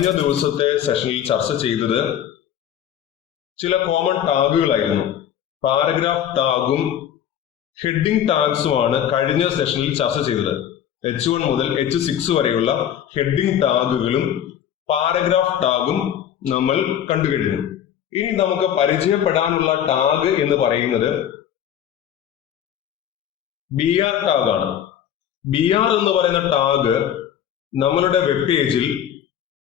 കഴിഞ്ഞ ദിവസത്തെ സെഷനിൽ ചർച്ച ചെയ്തത് ചില കോമൺ ടാഗുകളായിരുന്നു. പാരഗ്രാഫ് ടാഗും ഹെഡിംഗ് ടാഗ്സുമാണ് കഴിഞ്ഞ സെഷനിൽ ചർച്ച ചെയ്തത്. H1 മുതൽ H6 വരെയുള്ള ഹെഡിംഗ് ടാഗുകളും പാരഗ്രാഫ് ടാഗും നമ്മൾ കണ്ടു കഴിഞ്ഞു. ഇനി നമുക്ക് പരിചയപ്പെടാനുള്ള ടാഗ് എന്ന് പറയുന്നത് BR ടാഗാണ്. BR എന്ന് പറയുന്ന ടാഗ് നമ്മളുടെ വെബ് പേജിൽ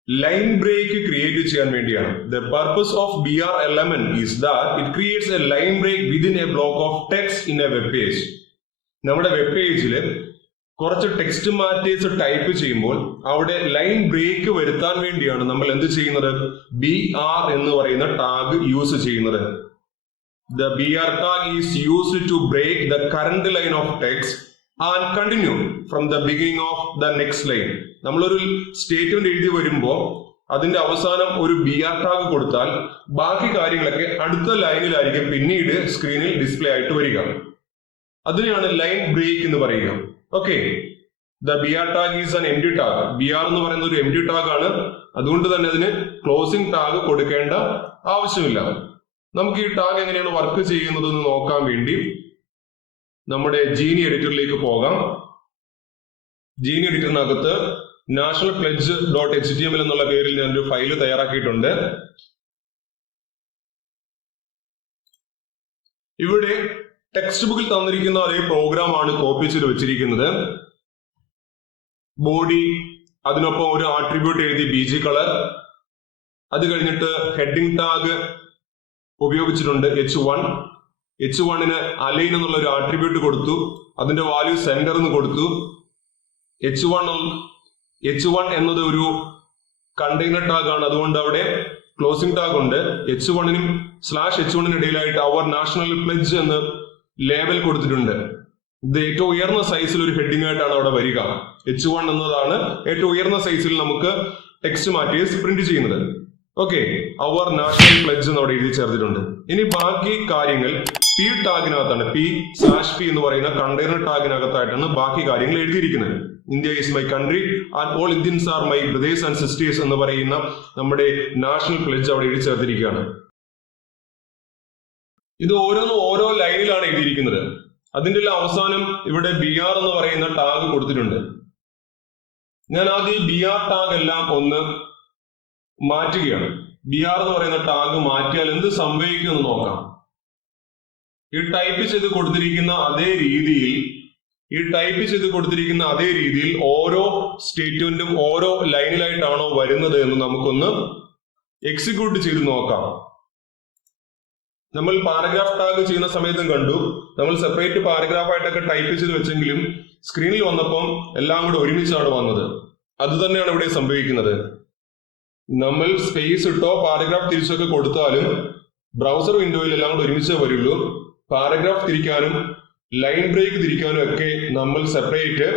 ലൈൻ ബ്രേക്ക് ക്രിയേറ്റ് ചെയ്യാൻ വേണ്ടിയാണ്. The purpose of BR element is that it creates a line break within a block of text in a web page. നമ്മുടെ വെബ് പേജിൽ കുറച്ച് ടെക്സ്റ്റ് മാറ്റേഴ്സ് ടൈപ്പ് ചെയ്യുമ്പോൾ അവിടെ ലൈൻ ബ്രേക്ക് വരുത്താൻ വേണ്ടിയാണ് നമ്മൾ എന്ത് ചെയ്യുന്നത്? BR എന്ന് പറയുന്ന ടാഗ് യൂസ് ചെയ്യുന്നത്. The BR tag is used to break the current line of text and continue from the beginning of the next line. നമ്മളൊരു സ്റ്റേറ്റ്മെന്റ് എഴുതി വരുമ്പോൾ അതിന്റെ അവസാനം ഒരു BR ടാഗ് കൊടുത്താൽ ബാക്കി കാര്യങ്ങളൊക്കെ അടുത്ത ലൈനിലായിരിക്കും പിന്നീട് സ്ക്രീനിൽ ഡിസ്പ്ലേ ആയിട്ട് വരിക. അതിനെയാണ് ലൈൻ ബ്രേക്ക് എന്ന് പറയുക. Okay, the BR tag is an empty tag. BR എന്ന് പറയുന്ന ഒരു എംപ്റ്റി ടാഗ് ആണ്. അതുകൊണ്ട് തന്നെ അതിന് ക്ലോസിംഗ് ടാഗ് കൊടുക്കേണ്ട ആവശ്യമില്ല. നമുക്ക് ഈ ടാഗ് എങ്ങനെയാണ് വർക്ക് ചെയ്യുന്നത് എന്ന് നോക്കാൻ വേണ്ടി നമ്മുടെ ജീനി എഡിറ്ററിലേക്ക് പോകാം. ജീനി എഡിറ്ററിനകത്ത് നാഷണൽ പ്ലെഡ്ജ് .html എന്നുള്ള പേരിൽ ഞാനൊരു ഫയല് തയ്യാറാക്കിയിട്ടുണ്ട്. ഇവിടെ ടെക്സ്റ്റ് ബുക്കിൽ തന്നിരിക്കുന്ന അതേ പ്രോഗ്രാം ആണ് കോപ്പി ചെയ്ത് വെച്ചിരിക്കുന്നത്. ബോഡി, അതിനൊപ്പം ഒരു ആട്രിബ്യൂട്ട് എഴുതി BG കളർ. അത് കഴിഞ്ഞിട്ട് ഹെഡിംഗ് ടാഗ് ഉപയോഗിച്ചിട്ടുണ്ട് H1. H1ന് അലൈൻ എന്നുള്ള ഒരു ആട്രിബ്യൂട്ട് കൊടുത്തു. അതിന്റെ വാല്യൂ സെന്റർ എന്ന് കൊടുത്തു. H1 എന്നത് ഒരു കണ്ടെയ്നർ ടാഗ് ആണ്. അതുകൊണ്ട് അവിടെ ക്ലോസിംഗ് ടാഗ് ഉണ്ട്. H1നും /H1നും ഇടയിലായിട്ട് അവർ നാഷണൽ പ്ലെഡ്ജ് എന്ന് ലേബൽ കൊടുത്തിട്ടുണ്ട്. ഇത് ഏറ്റവും ഉയർന്ന സൈസിൽ ഒരു ഹെഡിംഗ് ആയിട്ടാണ് അവിടെ വരിക. H1 എന്നതാണ് ഏറ്റവും ഉയർന്ന സൈസിൽ നമുക്ക് ടെക്സ്റ്റ് മാറ്റേഴ്സ് പ്രിന്റ് ചെയ്യുന്നത്. ഓക്കെ, അവർ നാഷണൽ പ്ലെഡ്ജ് എന്ന് അവിടെ എഴുതി ചേർത്തിട്ടുണ്ട്. ഇനി ബാക്കി കാര്യങ്ങൾ P ടാഗിനകത്താണ്. P/P എന്ന് പറയുന്ന കണ്ടെയ്നർ ടാഗിനകത്തായിട്ടാണ് ബാക്കി കാര്യങ്ങൾ എഴുതിയിരിക്കുന്നത്. India is my country and all Indians are my brothers and sisters എന്ന് പറയുന്ന നമ്മുടെ നാഷണൽ പ്ലെഡ്ജ് അവിടെ എഴുതി ചേർത്തിരിക്കുകയാണ്. ഇത് ഓരോന്നും ഓരോ ലൈനിലാണ് എഴുതിയിരിക്കുന്നത്. അതിന്റെ അവസാനം ഇവിടെ BR എന്ന് പറയുന്ന ടാഗ് കൊടുത്തിട്ടുണ്ട്. ഞാൻ ആദ്യം BR ടാഗ് എല്ലാം ഒന്ന് മാറ്റുകയാണ്. BR എന്ന് പറയുന്ന ടാഗ് മാറ്റിയാൽ എന്ത് സംഭവിക്കുമെന്ന് നോക്കാം. ഈ ടൈപ്പ് ചെയ്ത് കൊടുത്തിരിക്കുന്ന അതേ രീതിയിൽ ഓരോ സ്റ്റേറ്റ്മെന്റും ഓരോ ലൈനിലായിട്ടാണോ വരുന്നത് എന്ന് നമുക്കൊന്ന് എക്സിക്യൂട്ട് ചെയ്ത് നോക്കാം. നമ്മൾ പാരഗ്രാഫ് ടാഗ് ചെയ്യുന്ന സമയത്തും കണ്ടു, നമ്മൾ സെപ്പറേറ്റ് പാരഗ്രാഫ് ആയിട്ടൊക്കെ ടൈപ്പ് ചെയ്ത് വെച്ചെങ്കിലും സ്ക്രീനിൽ വന്നപ്പം എല്ലാം കൂടെ ഒരുമിച്ചാണ് വന്നത്. അത് തന്നെയാണ് ഇവിടെ സംഭവിക്കുന്നത്. നമ്മൾ സ്പേസ് ഇട്ടോ പാരഗ്രാഫ് തിരിച്ചൊക്കെ കൊടുത്താലും ബ്രൗസർ വിൻഡോയിൽ എല്ലാം കൂടെ ഒരുമിച്ചേ വരുള്ളൂ. പാരഗ്രാഫ് തിരിക്കാനും ലൈൻ ബ്രേക്ക് തിരിക്കാനും ഒക്കെ നമ്മൾ സെപ്പറേറ്റ്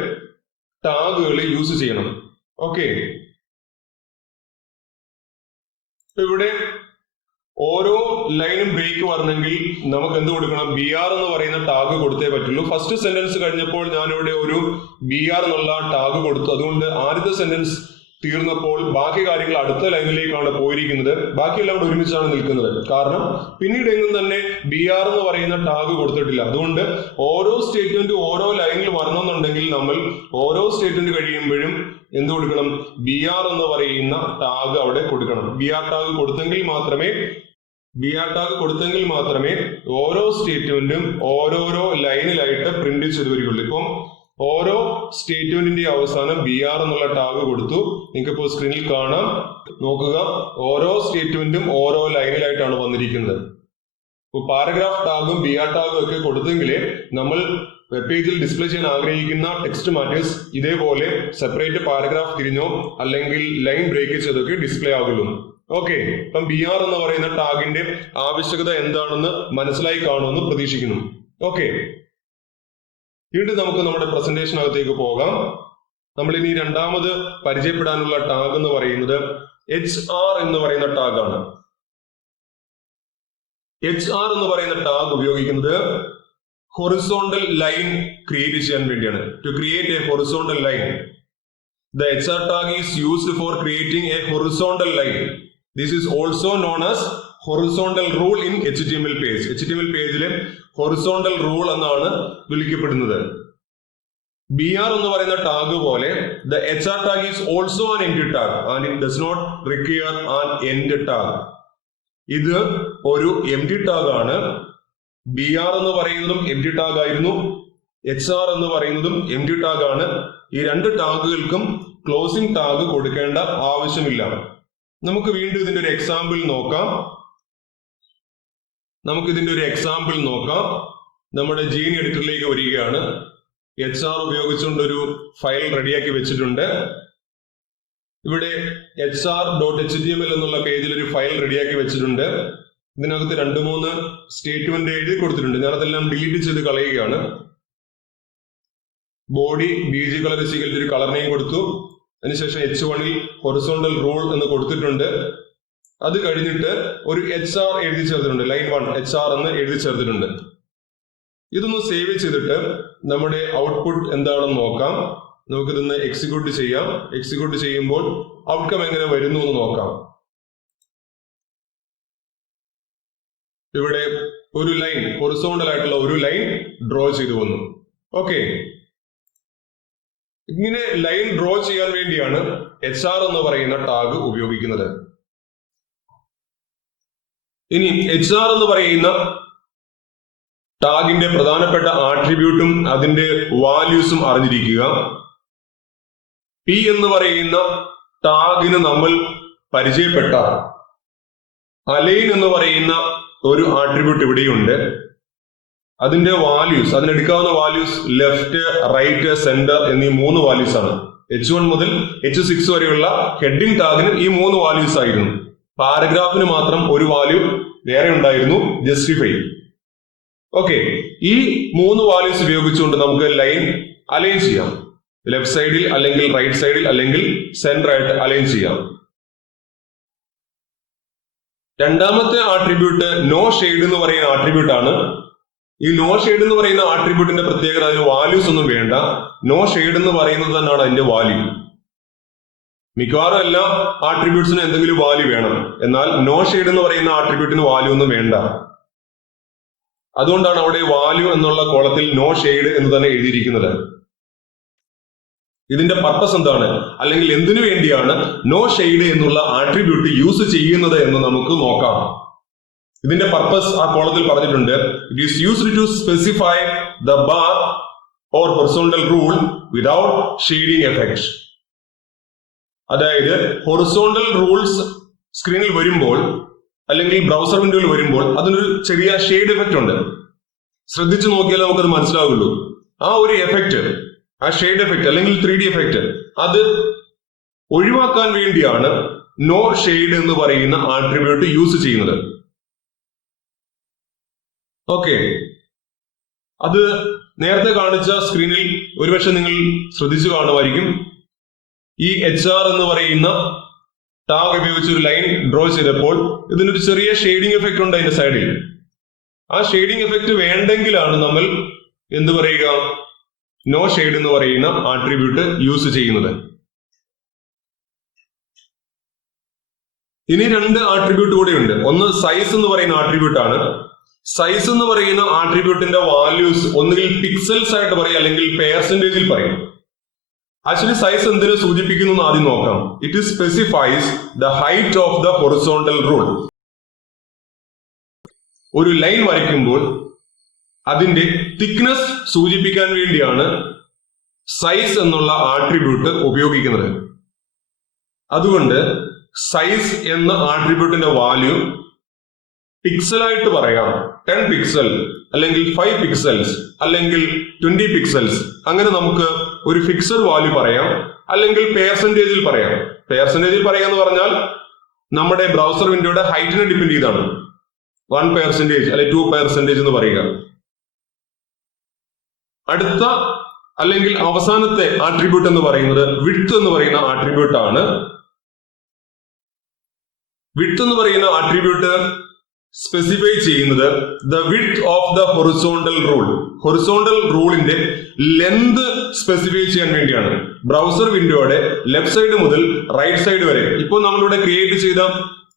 ടാഗുകൾ യൂസ് ചെയ്യണം. ഓക്കെ, ഇവിടെ ഓരോ ലൈനും ബ്രേക്ക് വരണമെങ്കിൽ നമുക്ക് എന്ത് കൊടുക്കണം? BR എന്ന് പറയുന്ന ടാഗ് കൊടുത്തേ പറ്റുള്ളൂ. ഫസ്റ്റ് സെന്റൻസ് കഴിഞ്ഞപ്പോൾ ഞാനിവിടെ ഒരു BR എന്നുള്ള ടാഗ് കൊടുത്തു. അതുകൊണ്ട് ആദ്യത്തെ സെന്റൻസ് തീർന്നപ്പോൾ ബാക്കി കാര്യങ്ങൾ അടുത്ത ലൈനിലേക്കാണ് പോയിരിക്കുന്നത്. ബാക്കിയെല്ലാം കൂടെ ഒരുമിച്ചാണ് നിൽക്കുന്നത്. കാരണം പിന്നീട് എങ്ങും തന്നെ BR എന്ന് പറയുന്ന ടാഗ് കൊടുത്തിട്ടില്ല. അതുകൊണ്ട് ഓരോ സ്റ്റേറ്റ്മെന്റും ഓരോ ലൈനിൽ വരണമെന്നുണ്ടെങ്കിൽ നമ്മൾ ഓരോ സ്റ്റേറ്റ്മെന്റ് കഴിയുമ്പോഴും എന്ത് കൊടുക്കണം? BR എന്ന് പറയുന്ന ടാഗ് അവിടെ കൊടുക്കണം. BR ടാഗ് കൊടുത്തെങ്കിൽ മാത്രമേ ഓരോ സ്റ്റേറ്റ്മെന്റും ഓരോരോ ലൈനിലായിട്ട് പ്രിന്റ് ചെയ്ത് വരികയുള്ളൂ. ഇപ്പം ഓരോ സ്റ്റേറ്റ്മെന്റിന്റെ അവസാനം BR എന്നുള്ള ടാഗ് കൊടുത്തു. നിങ്ങൾക്കിപ്പോൾ സ്ക്രീനിൽ കാണാം, നോക്കുക. ഓരോ സ്റ്റേറ്റ്മെന്റും ഓരോ ലൈനിലായിട്ടാണ് വന്നിരിക്കുന്നത്. ഇപ്പോൾ പാരഗ്രാഫ് ടാഗും BR ടാഗും ഒക്കെ കൊടുത്തെങ്കിലേ നമ്മൾ വെബ് പേജിൽ ഡിസ്പ്ലേ ചെയ്യാൻ ആഗ്രഹിക്കുന്ന ടെക്സ്റ്റ് മാറ്റേഴ്സ് ഇതേപോലെ സെപ്പറേറ്റ് പാരഗ്രാഫ് തിരിഞ്ഞോ അല്ലെങ്കിൽ ലൈൻ ബ്രേക്ക് ചെയ്തൊക്കെ ഡിസ്പ്ലേ ആകുള്ളൂ. ഓക്കെ, അപ്പം BR എന്ന് പറയുന്ന ടാഗിന്റെ ആവശ്യകത എന്താണെന്ന് മനസ്സിലായി കാണുമെന്ന് പ്രതീക്ഷിക്കുന്നു. ഓക്കെ, വീണ്ടും നമുക്ക് നമ്മുടെ പ്രസന്റേഷനകത്തേക്ക് പോകാം. നമ്മൾ ഇനി രണ്ടാമത് പരിചയപ്പെടാനുള്ള ടാഗ് എന്ന് പറയുന്നത് HR എന്ന് പറയുന്ന ടാഗാണ്. HR എന്ന് പറയുന്ന ടാഗ് ഉപയോഗിക്കുന്നത് ഹൊറിസോണ്ടൽ ലൈൻ ക്രിയേറ്റ് ചെയ്യാൻ വേണ്ടിയാണ്. To create a horizontal line, the HR tag is used for creating a horizontal line. This is also known as horizontal rule in HTML page. HTML പേജിലെ horizontal rule എന്നാണ് വിളിക്കപ്പെടുന്നത്. BR എന്ന് പറയുന്ന tag പോലെ the HR tag is also an empty tag and it does not require an end tag. ഇത് ഒരു empty tag ആണ്. BR എന്ന് പറയുന്നതും empty tag ആയിരുന്നു. HR എന്ന് പറയുന്നതും empty tag ആണ്. ഈ രണ്ട് ടാഗുകൾക്കും ക്ലോസിംഗ് ടാഗ് കൊടുക്കേണ്ട ആവശ്യമില്ല. നമുക്ക് വീണ്ടും ഇതിന്റെ ഒരു എക്സാമ്പിൾ നോക്കാം. നമ്മുടെ ജീൻ എഡിറ്ററിലേക്ക് വരികയാണ്. HR ഉപയോഗിച്ചുകൊണ്ട് ഒരു ഫയൽ റെഡിയാക്കി വെച്ചിട്ടുണ്ട്. ഇവിടെ HR.html എന്നുള്ള പേജിൽ ഒരു ഫയൽ റെഡിയാക്കി വെച്ചിട്ടുണ്ട്. ഇതിനകത്ത് 2-3 സ്റ്റേറ്റ്മെന്റ് എഴുതി കൊടുത്തിട്ടുണ്ട്. ഞാനതെല്ലാം ഡിലീറ്റ് ചെയ്ത് കളയുകയാണ്. ബോഡി BG കളർ ഒരു കളർ നെയിം കൊടുത്തു. അതിനുശേഷം H1-ൽ ഹൊറിസോണ്ടൽ റൂൾ എന്ന് കൊടുത്തിട്ടുണ്ട്. അത് കഴിഞ്ഞിട്ട് ഒരു HR എഴുതി ചേർത്തിട്ടുണ്ട്. ലൈൻ 1 HR എന്ന് എഴുതി ചേർത്തിട്ടുണ്ട്. ഇതൊന്ന് സേവ് ചെയ്തിട്ട് നമ്മുടെ ഔട്ട്പുട്ട് എന്താണെന്ന് നോക്കാം. നമുക്കിതൊന്ന് എക്സിക്യൂട്ട് ചെയ്യാം. എക്സിക്യൂട്ട് ചെയ്യുമ്പോൾ ഔട്ട്കം എങ്ങനെ വരുന്നു എന്ന് നോക്കാം. ഇവിടെ ഒരു ലൈൻ, ഹൊറിസോണ്ടൽ ആയിട്ടുള്ള ഒരു ലൈൻ ഡ്രോ ചെയ്തു വന്നു. ഓക്കെ, ഇങ്ങനെ ലൈൻ ഡ്രോ ചെയ്യാൻ വേണ്ടിയാണ് HR എന്ന് പറയുന്ന ടാഗ് ഉപയോഗിക്കുന്നത്. ഇനി HR എന്ന് പറയുന്ന ടാഗിന്റെ പ്രധാനപ്പെട്ട ആട്രിബ്യൂട്ടും അതിന്റെ വാല്യൂസും അറിഞ്ഞിരിക്കുക. P എന്ന് പറയുന്ന ടാഗിന് നമ്മൾ പരിചയപ്പെട്ട അലൈൻ എന്ന് പറയുന്ന ഒരു ആട്രിബ്യൂട്ട് ഇവിടെയുണ്ട്. അതിന്റെ വാല്യൂസ്, അതിനെടുക്കാവുന്ന വാല്യൂസ് ലെഫ്റ്റ്, റൈറ്റ്, സെന്റർ എന്നീ 3 വാല്യൂസ് ആണ്. H1 മുതൽ H6 വരെയുള്ള ഹെഡിംഗ് ടാഗിന് ഈ 3 വാല്യൂസ് ആയിരുന്നു. പാരഗ്രാഫിന് മാത്രം ഒരു വാല്യൂ വേറെ ഉണ്ടായിരുന്നു, ജസ്റ്റിഫൈ. ഓക്കെ, ഈ 3 വാല്യൂസ് ഉപയോഗിച്ചുകൊണ്ട് നമുക്ക് ലൈൻ അലൈൻ ചെയ്യാം. ലെഫ്റ്റ് സൈഡിൽ അല്ലെങ്കിൽ റൈറ്റ് സൈഡിൽ അല്ലെങ്കിൽ സെന്റർ ആയിട്ട് അലൈൻ ചെയ്യാം. രണ്ടാമത്തെ ആട്രിബ്യൂട്ട് നോ ഷെയ്ഡ് എന്ന് പറയുന്ന ആട്രിബ്യൂട്ട് ആണ്. ഈ നോ ഷെയ്ഡ് എന്ന് പറയുന്ന ആട്രിബ്യൂട്ടിന്റെ പ്രത്യേകത അതിന് വാല്യൂസ് ഒന്നും വേണ്ട. നോ ഷെയ്ഡ് എന്ന് പറയുന്നത് തന്നെയാണ് അതിന്റെ വാല്യൂ. മിക്കവാറും എല്ലാ ആട്രിബ്യൂട്ട്സിനും എന്തെങ്കിലും വാല്യൂ വേണം. എന്നാൽ നോ ഷെയ്ഡ് എന്ന് പറയുന്ന ആട്രിബ്യൂട്ടിന് വാല്യൂ ഒന്നും വേണ്ട. അതുകൊണ്ടാണ് അവിടെ വാല്യൂ എന്നുള്ള കോളത്തിൽ നോ ഷെയ്ഡ് എന്ന് തന്നെ എഴുതിയിരിക്കുന്നത്. ഇതിന്റെ പർപ്പസ് എന്താണ്, അല്ലെങ്കിൽ എന്തിനു വേണ്ടിയാണ് നോ ഷെയ്ഡ് എന്നുള്ള ആട്രിബ്യൂട്ട് യൂസ് ചെയ്യുന്നത് എന്ന് നമുക്ക് നോക്കാം. ഇതിന്റെ പർപ്പസ് ആ കോളത്തിൽ പറഞ്ഞിട്ടുണ്ട്. It is used to specify the bar or horizontal rule without shading effect. അതായത് ഹൊറിസോണ്ടൽ റൂൾസ് സ്ക്രീനിൽ വരുമ്പോൾ അല്ലെങ്കിൽ ബ്രൗസർ വിൻഡോയിൽ വരുമ്പോൾ അതിനൊരു ചെറിയ ഷെയ്ഡ് എഫക്റ്റ് ഉണ്ട്. ശ്രദ്ധിച്ചു നോക്കിയാൽ നമുക്കത് മനസ്സിലാവുള്ളൂ. ആ ഒരു എഫക്റ്റ്, ആ ഷെയ്ഡ് എഫക്റ്റ് അല്ലെങ്കിൽ 3D എഫക്റ്റ്, അത് ഒഴിവാക്കാൻ വേണ്ടിയാണ് നോ ഷെയ്ഡ് എന്ന് പറയുന്ന ആട്രിബ്യൂട്ട് യൂസ് ചെയ്യുന്നത്. ഓക്കെ, അത് നേരത്തെ കാണിച്ച സ്ക്രീനിൽ ഒരുപക്ഷെ നിങ്ങൾ ശ്രദ്ധിച്ചു കാണുമായിരിക്കും. ഈ HR എന്ന് പറയുന്ന ടാഗ് ഉപയോഗിച്ച് ഒരു ലൈൻ ഡ്രോ ചെയ്തപ്പോൾ ഇതിനൊരു ചെറിയ ഷെയ്ഡിംഗ് എഫക്റ്റ് ഉണ്ട് അതിന്റെ സൈഡിൽ. ആ ഷെയ്ഡിംഗ് എഫക്റ്റ് വേണ്ടെങ്കിലാണ് നമ്മൾ എന്ത് പറയുക, നോ ഷെയ്ഡ് എന്ന് പറയുന്ന ആട്രിബ്യൂട്ട് യൂസ് ചെയ്യുന്നത്. ഇനി 2 ആട്രിബ്യൂട്ട് കൂടെ ഉണ്ട്. ഒന്ന് സൈസ് എന്ന് പറയുന്ന ആട്രിബ്യൂട്ട് ആണ്. സൈസ് എന്ന് പറയുന്ന ആട്രിബ്യൂട്ടിന്റെ വാല്യൂസ് ഒന്നുകിൽ പിക്സൽസ് ആയിട്ട് പറയും അല്ലെങ്കിൽ പെർസെന്റേജിൽ പറയും. ആക്ച്വലി സൈസ് എന്തിനു സൂചിപ്പിക്കുന്നു എന്ന് ആദ്യം നോക്കാം. It specifies the height of the horizontal rule. ഒരു ലൈൻ വരയ്ക്കുമ്പോൾ അതിന്റെ തിക്നെസ് സൂചിപ്പിക്കാൻ വേണ്ടിയാണ് സൈസ് എന്നുള്ള ആട്രിബ്യൂട്ട് ഉപയോഗിക്കുന്നത്. അതുകൊണ്ട് സൈസ് എന്ന ആട്രിബ്യൂട്ടിന്റെ വാല്യൂ പിക്സലായിട്ട് പറയാം. 10 പിക്സൽ അല്ലെങ്കിൽ 5 പിക്സൽസ് അല്ലെങ്കിൽ 20 പിക്സൽസ്, അങ്ങനെ നമുക്ക് ഒരു ഫിക്സഡ് വാല്യൂ പറയാം. അല്ലെങ്കിൽ പെർസെന്റേജിൽ പറയാം. പെർസെന്റേജിൽ പറയാന്ന് പറഞ്ഞാൽ നമ്മുടെ ബ്രൗസർ വിൻഡോയുടെ ഹൈറ്റിനെ ഡിപ്പെൻഡ് ചെയ്താണ്. 1% അല്ലെങ്കിൽ 2% എന്ന് പറയുക. അടുത്ത അല്ലെങ്കിൽ അവസാനത്തെ ആട്രിബ്യൂട്ട് എന്ന് പറയുന്നത് വിഡ്ത്ത് എന്ന് പറയുന്ന ആട്രിബ്യൂട്ട് ആണ്. വിഡ്ത്ത് എന്ന് പറയുന്ന ആട്രിബ്യൂട്ട് സ്പെസിഫൈ ചെയ്യുന്നത് the width of the horizontal rule. Horizontal റൂളിന്റെ ലെന്ത് സ്പെസിഫൈ ചെയ്യാൻ വേണ്ടിയാണ്. ബ്രൗസർ വിൻഡോയുടെ ലെഫ്റ്റ് സൈഡ് മുതൽ റൈറ്റ് സൈഡ് വരെ. ഇപ്പോൾ നമ്മളിവിടെ ക്രിയേറ്റ് ചെയ്ത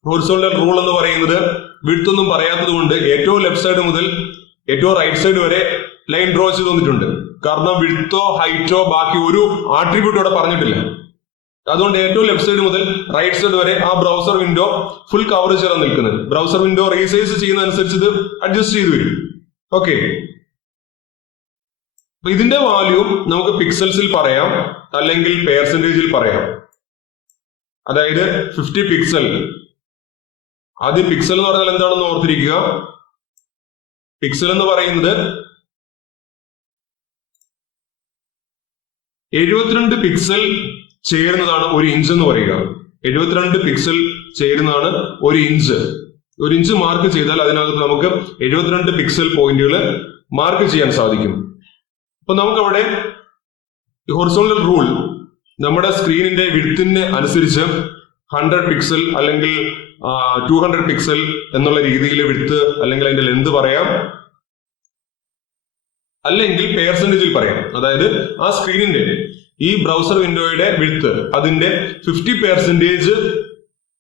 ഹൊറിസോണ്ടൽ റൂൾ എന്ന് പറയുന്നത് വിഡ്ത്ത് ഒന്നും പറയാത്തത് കൊണ്ട് ഏറ്റവും ലെഫ്റ്റ് സൈഡ് മുതൽ ഏറ്റവും റൈറ്റ് സൈഡ് വരെ ലൈൻ ഡ്രോ ചെയ്ത് തന്നിട്ടുണ്ട്. കാരണം വിഡ്ത്തോ ഹൈറ്റോ ബാക്കി ഒരു ആട്രിബ്യൂട്ട് ഇവിടെ പറഞ്ഞിട്ടില്ല. അതുകൊണ്ട് ഏറ്റവും ലെഫ്റ്റ് സൈഡ് മുതൽ റൈറ്റ് സൈഡ് വരെ ആ ബ്രൗസർ വിൻഡോ ഫുൾ കവർ ചെയ്ത് നിൽക്കുന്നത്. ബ്രൗസർ വിൻഡോ റീസൈസ് ചെയ്യുന്നതനുസരിച്ച് ഇത് അഡ്ജസ്റ്റ് ചെയ്ത് വരും. ഓക്കെ, അപ്പൊ ഇതിന്റെ വാല്യൂ നമുക്ക് പിക്സൽസിൽ പറയാം, അല്ലെങ്കിൽ പെർസെന്റേജിൽ പറയാം. അതായത് 50 പിക്സൽ. ആദ്യം പിക്സൽ എന്ന് പറഞ്ഞാൽ എന്താണെന്ന് ഓർത്തിരിക്കുക. പിക്സൽ എന്ന് പറയുന്നത് 72 പിക്സൽ ചേരുന്നതാണ് ഒരു ഇഞ്ച് എന്ന് പറയുക. 72 പിക്സൽ ചേരുന്നതാണ് ഒരു ഇഞ്ച്. ഒരു ഇഞ്ച് മാർക്ക് ചെയ്താൽ അതിനകത്ത് നമുക്ക് 72 പിക്സൽ പോയിന്റുകൾ മാർക്ക് ചെയ്യാൻ സാധിക്കും. അപ്പൊ നമുക്കവിടെ ഹൊറിസോണ്ടൽ റൂൾ നമ്മുടെ സ്ക്രീനിന്റെ വിഡ്ത്തിന് അനുസരിച്ച് 100 പിക്സൽ അല്ലെങ്കിൽ 200 പിക്സൽ എന്നുള്ള രീതിയിൽ വിഡ്ത്ത് അല്ലെങ്കിൽ അതിന്റെ ലെന്ത് പറയാം, അല്ലെങ്കിൽ പെർസെന്റേജിൽ പറയാം. അതായത് ആ സ്ക്രീനിന്റെ ഈ ബ്രൗസർ വിൻഡോയുടെ വിഡ്ത്ത് അതിന്റെ 50%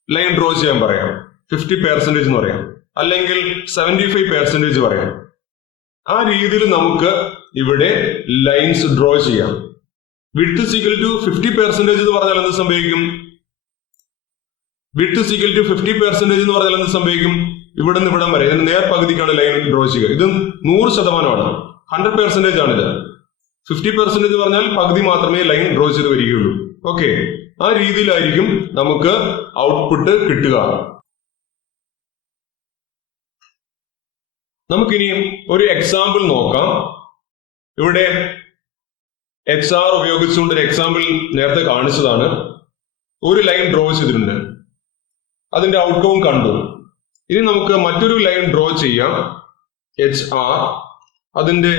ലൈൻ ഡ്രോ ചെയ്യാൻ പറയാം. 50% എന്ന് പറയാം, അല്ലെങ്കിൽ 75% പറയാം. ആ രീതിയിൽ നമുക്ക് ഇവിടെ ലൈൻസ് ഡ്രോ ചെയ്യാം. വിഡ്ത്ത് ഈക്വൽ ടു 50% എന്ന് പറഞ്ഞാൽ എന്ത് സംഭവിക്കും? വിഡ്ത്ത് ഈക്വൽ ടു 50% എന്ന് പറഞ്ഞാൽ എന്ത് സംഭവിക്കും? ഇവിടെ നിന്ന് ഇവിടം വരെ ഇതിന് നേർ പകുതിക്കാണ് ലൈൻ ഡ്രോ ചെയ്യുക. ഇത് 100%ആണ്, 100% ആണിത്. 50% എന്ന് പറഞ്ഞാൽ പകുതി മാത്രമേ ലൈൻ ഡ്രോ ചെയ്ത് വരികയുള്ളൂ. ഓക്കെ, ആ രീതിയിലായിരിക്കും നമുക്ക് ഔട്ട്പുട്ട് കിട്ടുക. നമുക്കിനി ഒരു എക്സാമ്പിൾ നോക്കാം. ഇവിടെ XR ഉപയോഗിച്ചുകൊണ്ട് ഒരു എക്സാമ്പിൾ നേരത്തെ കാണിച്ചതാണ്. ഒരു ലൈൻ ഡ്രോ ചെയ്തിട്ടുണ്ട്, അതിന്റെ ഔട്ട്കം കണ്ടു. ഇനി നമുക്ക് മറ്റൊരു ലൈൻ ഡ്രോ ചെയ്യാം. HR അതിന്റെ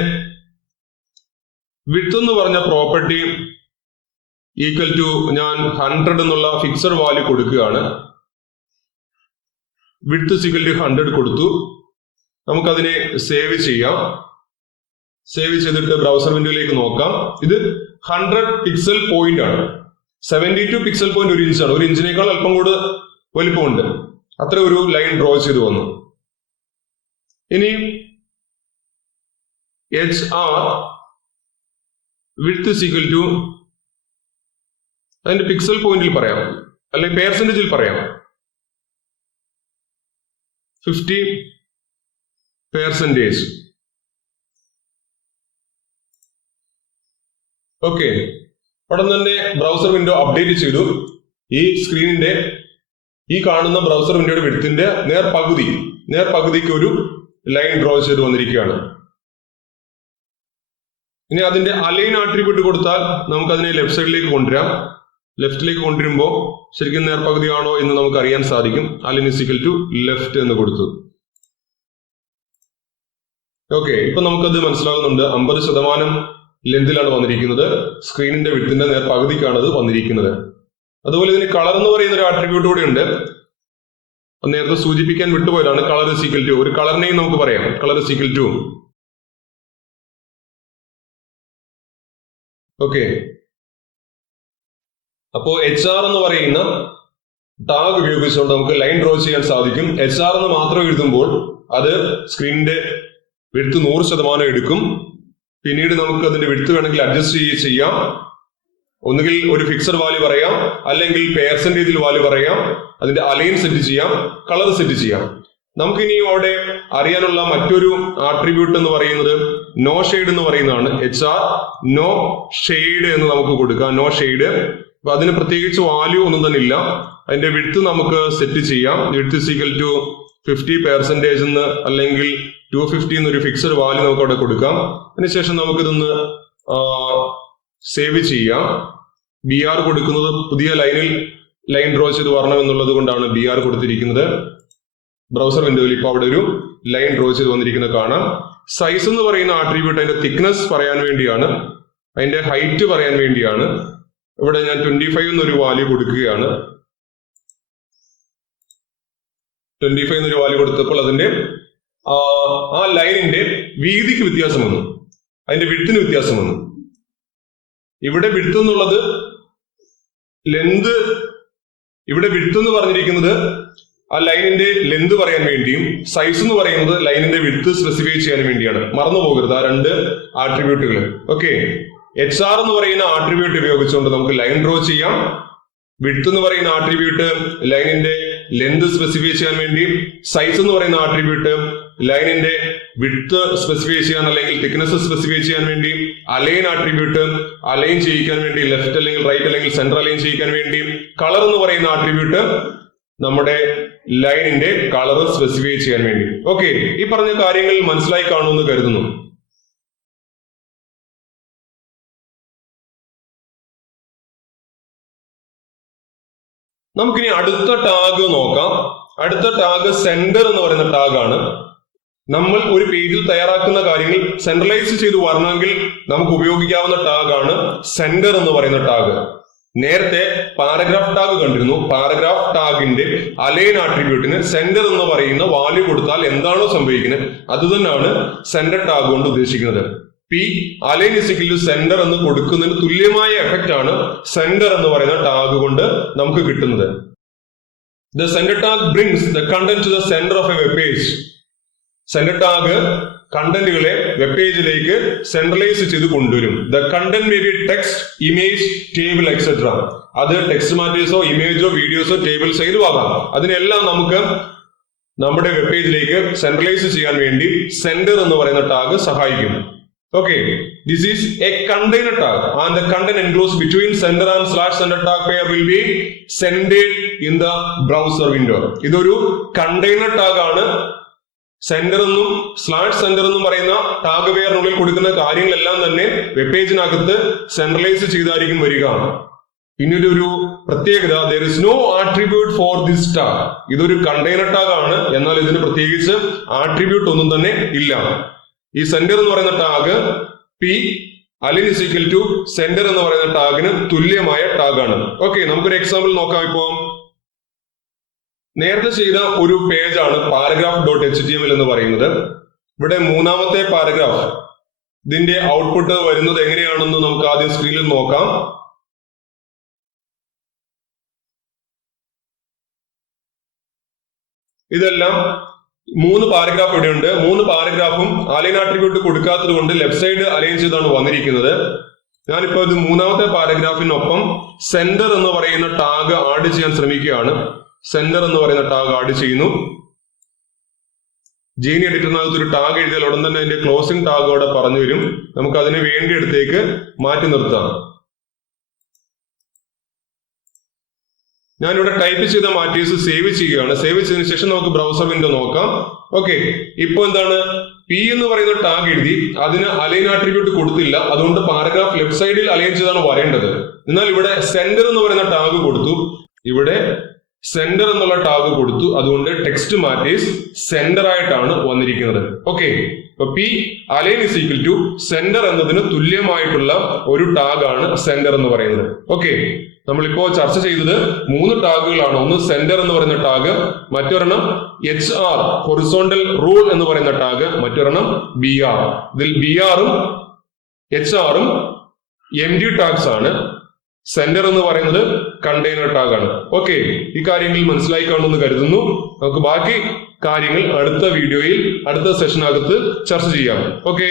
വിഡ്ത്ത് എന്ന് പറഞ്ഞ പ്രോപ്പർട്ടി ഈക്വൽ ടു ഞാൻ 100 എന്നുള്ള ഫിക്സഡ് വാല്യൂ കൊടുക്കുകയാണ്. വിഡ്ത്ത് ഈക്വൽ ടു 100 കൊടുത്തു. നമുക്കതിനെ സേവ് ചെയ്യാം. സേവ് ചെയ്തിട്ട് ബ്രൗസർ വിൻഡോയിലേക്ക് നോക്കാം. ഇത് 100 പിക്സൽ പോയിന്റ് ആണ്. 72 പിക്സൽ പോയിന്റ് ഒരു ഇഞ്ചാണ്. ഒരു ഇഞ്ചിനേക്കാൾ അല്പം കൂടെ വലിപ്പമുണ്ട്. അത്ര ഒരു ലൈൻ ഡ്രോ ചെയ്ത് വന്നു. ഇനി HR വിഡ്ത്ത് ഈക്വൽ ടു അതിന്റെ പിക്സൽ പോയിന്റിൽ പറയാം, അല്ലെങ്കിൽ പെർസെന്റേജിൽ പറയാം. 50%. ഓക്കെ, ഉടൻ തന്നെ ബ്രൗസർ വിൻഡോ അപ്ഡേറ്റ് ചെയ്തു. ഈ സ്ക്രീനിന്റെ ഈ കാണുന്ന ബ്രൗസർ വിൻഡോയുടെ വിഡ്ത്തിന്റെ നേർപകുതിക്ക് ഒരു ലൈൻ ഡ്രോ ചെയ്ത് വന്നിരിക്കുകയാണ്. ഇനി അതിന്റെ അലൈൻ ആട്രിബ്യൂട്ട് കൊടുത്താൽ നമുക്ക് അതിനെ ലെഫ്റ്റ് സൈഡിലേക്ക് കൊണ്ടുവരാം. ലെഫ്റ്റിലേക്ക് കൊണ്ടുവരുമ്പോൾ ശരിക്കും നേർപകുതിയാണോ എന്ന് നമുക്ക് അറിയാൻ സാധിക്കും. Align is equal to left എന്ന് കൊടുത്തു. ഓക്കെ, ഇപ്പൊ നമുക്കത് മനസ്സിലാകുന്നുണ്ട്. 50% ലെന്തിലാണ് വന്നിരിക്കുന്നത്. സ്ക്രീനിന്റെ വിഡ്ത്തിന്റെ നേർപകുതിക്കാണ് അത് വന്നിരിക്കുന്നത്. അതുപോലെ ഇതിന് കളർ എന്ന് പറയുന്ന ഒരു ആട്രിബ്യൂട്ട് കൂടെ ഉണ്ട്. നേരത്തെ സൂചിപ്പിക്കാൻ വിട്ടുപോയതാണ്. കളർ ഇസ് ഈക്വൽ ടു, ഒരു കളറിനെയും നമുക്ക് പറയാം. Colour is equal to okay. അപ്പോ HR എന്ന് പറയുന്ന ടാഗ് ഉപയോഗിച്ചുകൊണ്ട് നമുക്ക് ലൈൻ ഡ്രോ ചെയ്യാൻ സാധിക്കും. HR എന്ന് മാത്രം എഴുതുമ്പോൾ അത് സ്ക്രീനിന്റെ വിഡ്ത്ത് 100% എടുക്കും. പിന്നീട് നമുക്ക് അതിന്റെ വിഡ്ത്ത് വേണമെങ്കിൽ അഡ്ജസ്റ്റ് ചെയ്യാം. ഒന്നുകിൽ ഒരു ഫിക്സഡ് വാല്യൂ പറയാം, അല്ലെങ്കിൽ പെർസെന്റേജിൽ വാല്യൂ പറയാം. അതിന്റെ അലൈൻ സെറ്റ് ചെയ്യാം, കളർ സെറ്റ് ചെയ്യാം. നമുക്കിനി അവിടെ അറിയാനുള്ള മറ്റൊരു ആട്രിബ്യൂട്ട് എന്ന് പറയുന്നത് നോ ഷെയ്ഡ് എന്ന് പറയുന്നതാണ്. HR നോ ഷെയ്ഡ് എന്ന് നമുക്ക് കൊടുക്കാം. No shade. അപ്പൊ അതിന് പ്രത്യേകിച്ച് വാല്യൂ ഒന്നും തന്നെ ഇല്ല. അതിന്റെ വിഡ്ത്ത് നമുക്ക് സെറ്റ് ചെയ്യാം. വിഡ്ത്ത് ഇസ് ഈക്വൽ ടു 50% എന്ന്, അല്ലെങ്കിൽ 250 എന്നൊരു ഫിക്സഡ് വാല്യൂ നമുക്ക് അവിടെ കൊടുക്കാം. അതിനുശേഷം നമുക്കിതൊന്ന് സേവ് ചെയ്യാം. BR കൊടുക്കുന്നത് പുതിയ ലൈൻ ഡ്രോ ചെയ്ത് വരണം എന്നുള്ളത് കൊണ്ടാണ് BR കൊടുത്തിരിക്കുന്നത്. ബ്രൗസർ വിൻഡോയിൽ ഇപ്പോൾ അവിടെ ഒരു ലൈൻ ഡ്രോ ചെയ്ത് വന്നിരിക്കുന്നത് കാണാം. സൈസ് എന്ന് പറയുന്ന ആട്രിബ്യൂട്ട് അതിന്റെ തിക്നെസ് പറയാൻ വേണ്ടിയാണ്, അതിന്റെ ഹൈറ്റ് പറയാൻ വേണ്ടിയാണ്. ഇവിടെ ഞാൻ 25 എന്നൊരു വാല്യൂ കൊടുക്കുകയാണ്. 25 എന്നൊരു വാല്യൂ കൊടുത്തപ്പോൾ അതിന്റെ ആ ലൈനിന്റെ വീതിക്ക് വ്യത്യാസം വന്നു, അതിന്റെ വിഡ്ത്തിന് വ്യത്യാസം വന്നു. ഇവിടെ വിഡ്ത്ത് എന്നുള്ളത് ലെന്ത്, ഇവിടെ വിഡ്ത്ത് എന്ന് പറഞ്ഞിരിക്കുന്നത് ആ ലൈനിന്റെ ലെന്ത് പറയാൻ വേണ്ടിയും സൈസ് എന്ന് പറയുന്നത് ലൈനിന്റെ വിഡ്ത്ത് സ്പെസിഫൈ ചെയ്യാൻ വേണ്ടിയാണ്. മറന്നു പോകരുത് ആ രണ്ട് ആട്രിബ്യൂട്ടുകൾ. ഓക്കെ, HR എന്ന് പറയുന്ന ആട്രിബ്യൂട്ട് ഉപയോഗിച്ചുകൊണ്ട് നമുക്ക് ലൈൻ ഡ്രോ ചെയ്യാം. വിഡ്ത്ത് എന്ന് പറയുന്ന ആട്രിബ്യൂട്ട് ലൈനിന്റെ ലെന്ത് സ്പെസിഫൈ ചെയ്യാൻ വേണ്ടി, സൈസ് എന്ന് പറയുന്ന ആട്രിബ്യൂട്ട് ലൈനിന്റെ വിഡ്ത്ത് സ്പെസിഫൈ ചെയ്യാൻ അല്ലെങ്കിൽ തിക്നെസ് സ്പെസിഫൈ ചെയ്യാൻ വേണ്ടി, അലൈൻ ആട്രിബ്യൂട്ട് അലൈൻ ചെയ്യിക്കാൻ വേണ്ടി, ലെഫ്റ്റ് അല്ലെങ്കിൽ റൈറ്റ് അല്ലെങ്കിൽ സെന്റർ അലൈൻ ചെയ്യിക്കാൻ വേണ്ടി, കളർ എന്ന് പറയുന്ന ആട്രിബ്യൂട്ട് നമ്മുടെ ലൈനിന്റെ കളർ സ്പെസിഫൈ ചെയ്യാൻ വേണ്ടി. ഓക്കെ, ഈ പറഞ്ഞ കാര്യങ്ങൾ മനസ്സിലായി കാണുമെന്ന് കരുതുന്നു. നമുക്കിനി അടുത്ത ടാഗ് നോക്കാം. അടുത്ത ടാഗ് സെന്റർ എന്ന് പറയുന്ന ടാഗാണ്. നമ്മൾ ഒരു പേജിൽ തയ്യാറാക്കുന്ന കാര്യങ്ങൾ സെൻട്രലൈസ് ചെയ്ത് വരണമെങ്കിൽ നമുക്ക് ഉപയോഗിക്കാവുന്ന ടാഗാണ് സെന്റർ എന്ന് പറയുന്ന ടാഗ്. നേരത്തെ പാരഗ്രാഫ് ടാഗ് കണ്ടിരുന്നു. പാരഗ്രാഫ് ടാഗിന്റെ അലൈൻ ആട്രിബ്യൂട്ടിന് സെന്റർ എന്ന് പറയുന്ന വാല്യൂ കൊടുത്താൽ എന്താണോ സംഭവിക്കുന്നത് അത് തന്നെയാണ് സെന്റർ ടാഗ് കൊണ്ട് ഉദ്ദേശിക്കുന്നത്. P align is equal to centre എന്ന് കൊടുക്കുന്നതിന് തുല്യമായ എഫക്റ്റ് ആണ് സെന്റർ എന്ന് പറയുന്ന ടാഗ് കൊണ്ട് നമുക്ക് കിട്ടുന്നത്. The center tag brings the content to the center of a web page. Centre tag കണ്ടന്റുകളെ വെബ് പേജിലേക്ക് സെൻട്രലൈസ് ചെയ്ത് കൊണ്ടുവരും. The content may be text, image, table etcetera. അത് ടെക്സ്റ്റ് മാറ്റേഴ്സോ ഇമേജോ വീഡിയോസോ ടേബിൾസ് ഏതും ആകാം. അതിനെല്ലാം നമുക്ക് നമ്മുടെ വെബ് പേജിലേക്ക് സെൻട്രലൈസ് ചെയ്യാൻ വേണ്ടി സെന്റർ എന്ന് പറയുന്ന ടാഗ് സഹായിക്കും. Okay, this is a container tag and the content enclosed between center and slash center tag pair will be centered in the browser window. ഇതൊരു കണ്ടെയ്നർ ടാഗ് ആണ്. സെന്റർ എന്നും slash centre എന്നും പറയുന്ന tag പെയറിനുള്ളിൽ കൊടുക്കുന്ന കാര്യങ്ങളെല്ലാം തന്നെ web പേജിനകത്ത് centralise ചെയ്തായിരിക്കും വരിക. പിന്നീട് ഒരു പ്രത്യേകത, there is no attribute for this tag. ഇതൊരു കണ്ടെയ്നർ ടാഗ് ആണ്, എന്നാൽ ഇതിന് പ്രത്യേകിച്ച് ആട്രിബ്യൂട്ട് ഒന്നും തന്നെ ഇല്ല. ഈ സെന്റർ എന്ന് പറയുന്ന tag P align is equal to centre എന്ന് പറയുന്ന ടാഗിന് തുല്യമായ ടാഗാണ്. ഓക്കെ, നമുക്കൊരു എക്സാമ്പിൾ നോക്കാം. ഇപ്പോ നേരത്തെ ചെയ്ത ഒരു പേജാണ് paragraph.html എന്ന് പറയുന്നത്. ഇവിടെ മൂന്നാമത്തെ പാരഗ്രാഫ്, ഇതിന്റെ ഔട്ട്പുട്ട് വരുന്നത് എങ്ങനെയാണെന്ന് നമുക്ക് ആദ്യം സ്ക്രീനിൽ നോക്കാം. ഇതെല്ലാം 3 പാരഗ്രാഫ് ഇവിടെയുണ്ട്. 3 പാരഗ്രാഫും അലൈൻ ആട്രിബ്യൂട്ട് കൊടുക്കാത്തത് കൊണ്ട് ലെഫ്റ്റ് സൈഡ് അലൈൻ ചെയ്താണ് വന്നിരിക്കുന്നത്. ഞാനിപ്പോ ഇത് മൂന്നാമത്തെ പാരഗ്രാഫിനൊപ്പം സെന്റർ എന്ന് പറയുന്ന ടാഗ് ആഡ് ചെയ്യാൻ ശ്രമിക്കുകയാണ്. സെന്റർ എന്ന് പറയുന്ന ടാഗ് ആഡ് ചെയ്യുന്നു. ജീനി എഡിറ്ററിനകത്ത് ഒരു ടാഗ് എഴുതിയാൽ ഉടൻ തന്നെ അതിന്റെ ക്ലോസിംഗ് ടാഗ് അവിടെ പറഞ്ഞു വരും. നമുക്ക് അതിന് വേണ്ടി അടുത്തേക്ക് മാറ്റി നിർത്താം. ഞാനിവിടെ ടൈപ്പ് ചെയ്ത മാറ്റേഴ്സ് സേവ് ചെയ്യുകയാണ്. സേവ് ചെയ്തതിനു ശേഷം നമുക്ക് ബ്രൗസർ വിൻഡോ നോക്കാം. ഓക്കെ, ഇപ്പൊ എന്താണ്, P എന്ന് പറയുന്ന ടാഗ് എഴുതി, അതിന് അലൈൻ ആട്രിബ്യൂട്ട് കൊടുത്തില്ല. അതുകൊണ്ട് പാരഗ്രാഫ് ലെഫ്റ്റ് സൈഡിൽ അലൈൻ ചെയ്താണ് വരേണ്ടത്. എന്നാൽ ഇവിടെ സെന്റർ എന്ന് പറയുന്ന ടാഗ് കൊടുത്തു. ഇവിടെ സെന്റർ എന്നുള്ള ടാഗ് കൊടുത്തു. അതുകൊണ്ട് ടെക്സ്റ്റ് മാറ്റേഴ്സ് സെന്റർ ആയിട്ടാണ് വന്നിരിക്കുന്നത്. ഓക്കെ, അപ്പൊ P align is equal to centre എന്നതിന് തുല്യമായിട്ടുള്ള ഒരു ടാഗാണ് സെന്റർ എന്ന് പറയുന്നത്. ഓക്കെ, നമ്മളിപ്പോ ചർച്ച ചെയ്തത് 3 ടാഗുകളാണ്. ഒന്ന് സെന്റർ എന്ന് പറയുന്ന ടാഗ്, മറ്റൊരെണ്ണം HR ഹൊറിസോണ്ടൽ റൂൾ എന്ന് പറയുന്ന ടാഗ്, മറ്റൊരെണ്ണം BR. ഇതിൽ BR-ഉം HR-ഉം MD ടാഗ്സ് ആണ്. സെന്റർ എന്ന് പറയുന്നത് കണ്ടെയ്നർ ടാഗ് ആണ്. ഓക്കെ, ഈ കാര്യങ്ങൾ മനസ്സിലായി കാണുമെന്ന് കരുതുന്നു. നമുക്ക് ബാക്കി കാര്യങ്ങൾ അടുത്ത വീഡിയോയിൽ അടുത്ത സെഷനകത്ത് ചർച്ച ചെയ്യാം. ഓക്കെ.